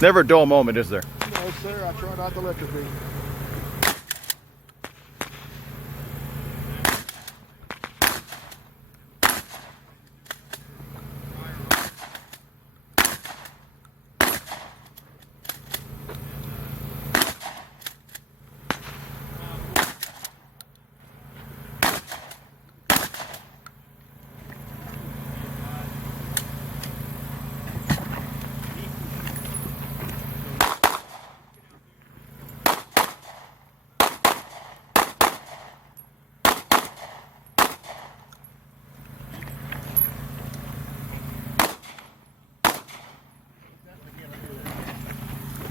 Never a dull moment, is there? No, sir. I try not to let there be.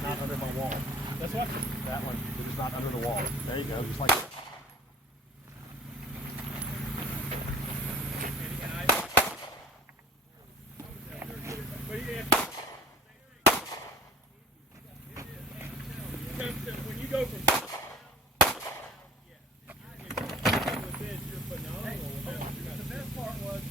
Not under my wall. That's what? That one is not under the wall. There you go, just like that. When you go from the best part was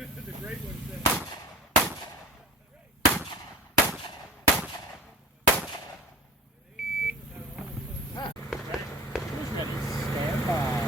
he said the great one said Stand by.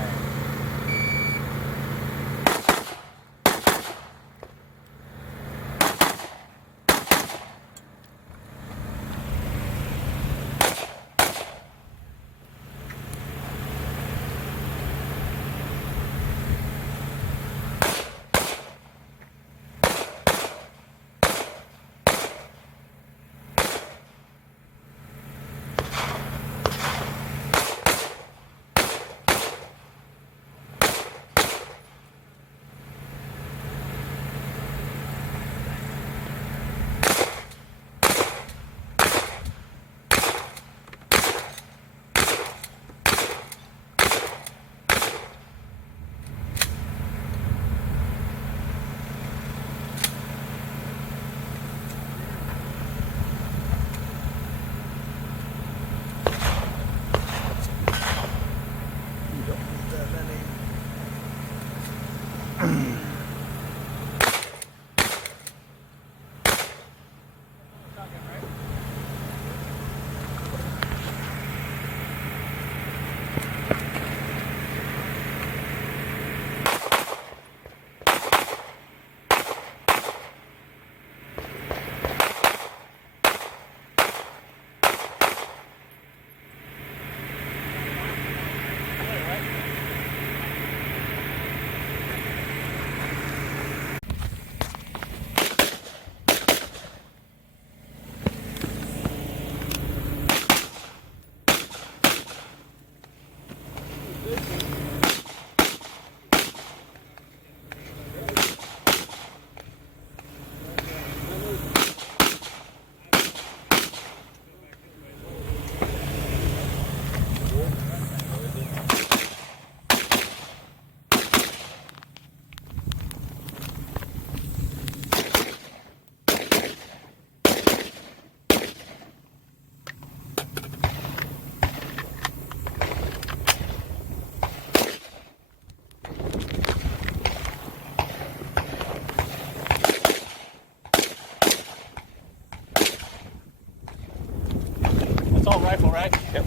That's all rifle, right? Yep.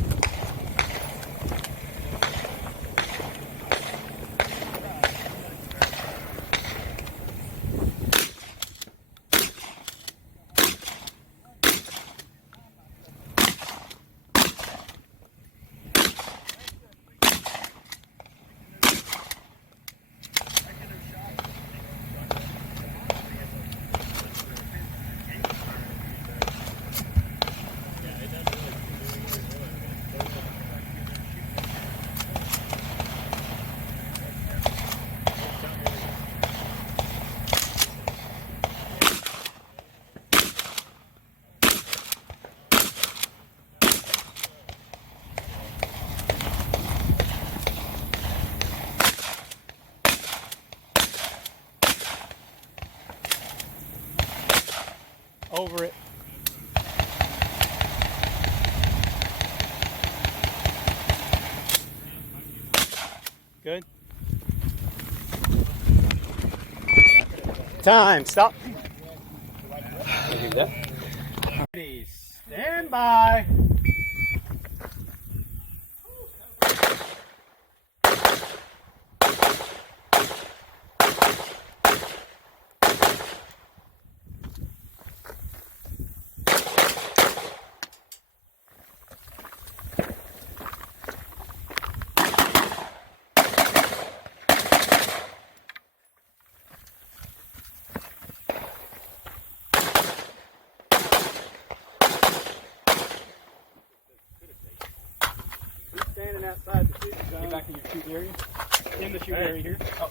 Over it. Good. Time. Stop. Ready. Stand by. Standing outside the shooting zone. Get back in your shoot area. In the shoot area here. Oh,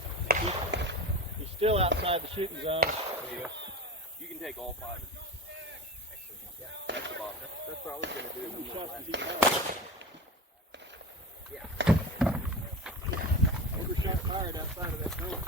He's still outside the shooting zone. there you go. You can take all 5 of these. That's the bottom. That's what I was going to do. Overshot fired outside of that zone.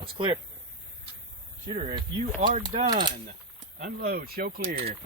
Looks clear. Shooter, if you are done, unload, show clear.